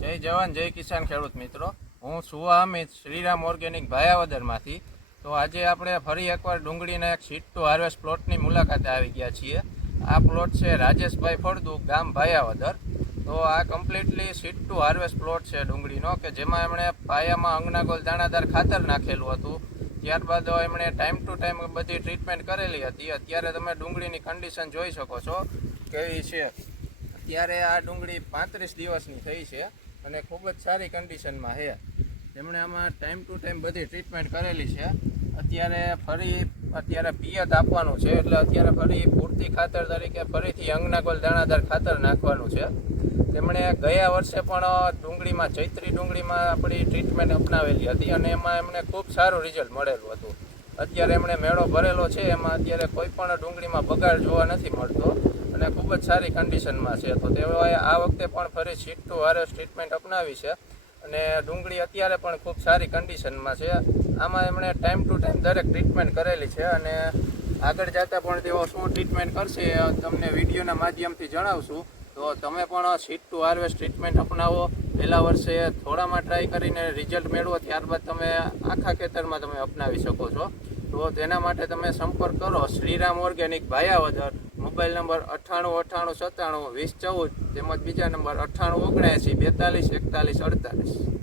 જય જવાન જય કિસાન ખેડૂત મિત્રો, હું સુવા અમિત શ્રીરામ ઓર્ગેનિક ભાયાવદરમાંથી. તો આજે આપણે ફરી એકવાર ડુંગળીના એક સીડ ટુ હાર્વેસ્ટ પ્લોટની મુલાકાતે આવી ગયા છીએ. આ પ્લોટ છે રાજેશભાઈ ફળદુ, ગામ ભાયાવદર. તો આ completely seed to harvest plot છે ડુંગળીનો, કે જેમાં એમણે પાયામાં અંગનાગોલ દાણાદાર ખાતર નાખેલું હતું. ત્યારબાદ એમણે ટાઈમ ટુ ટાઈમ બધી ટ્રીટમેન્ટ કરેલી હતી. અત્યારે તમે ડુંગળીની કન્ડિશન જોઈ શકો છો કેવી છે. અત્યારે આ ડુંગળી 35 દિવસની થઈ છે અને ખૂબ જ સારી કન્ડિશનમાં છે. તેમણે આમાં ટાઈમ ટુ ટાઈમ બધી ટ્રીટમેન્ટ કરેલી છે. અત્યારે પિયત આપવાનું છે, એટલે અત્યારે ફરી પૂરતી ખાતર તરીકે ફરીથી અંગનાગોલ દાણાદાર ખાતર નાખવાનું છે. તેમણે ગયા વર્ષે પણ ડુંગળીમાં ચૈત્રી ડુંગળીમાં આપણી ટ્રીટમેન્ટ અપનાવેલી હતી અને એમાં એમને ખૂબ સારું રિઝલ્ટ મળેલું હતું. અત્યારે એમણે મેળો ભરેલો છે, એમાં અત્યારે કોઈ પણ ડુંગળીમાં બગાડ જોવા નથી મળતો અને ખૂબ જ સારી કન્ડિશનમાં છે. તો તેઓએ આ વખતે પણ ફરી સીડ ટુ હાર્વેસ્ટ ટ્રીટમેન્ટ અપનાવી છે અને ડુંગળી અત્યારે પણ ખૂબ સારી કન્ડિશનમાં છે. આમાં એમણે ટાઈમ ટુ ટાઈમ દરેક ટ્રીટમેન્ટ કરેલી છે અને આગળ જતાં પણ તેઓ શું ટ્રીટમેન્ટ કરશે એ તમને વિડીયોના માધ્યમથી જણાવશું. તો તમે પણ સીડ ટુ હાર્વેસ્ટ ટ્રીટમેન્ટ અપનાવો. પહેલા વર્ષે થોડામાં ટ્રાય કરીને રિઝલ્ટ મેળવો, ત્યારબાદ તમે આખા ખેતરમાં તમે અપનાવી શકો છો. તો તેના માટે તમે સંપર્ક કરો Shriram organic Bhayavadar. Mobile number 98 98 97 20 14, તેમજ બીજા નંબર 98 79 42 41 48.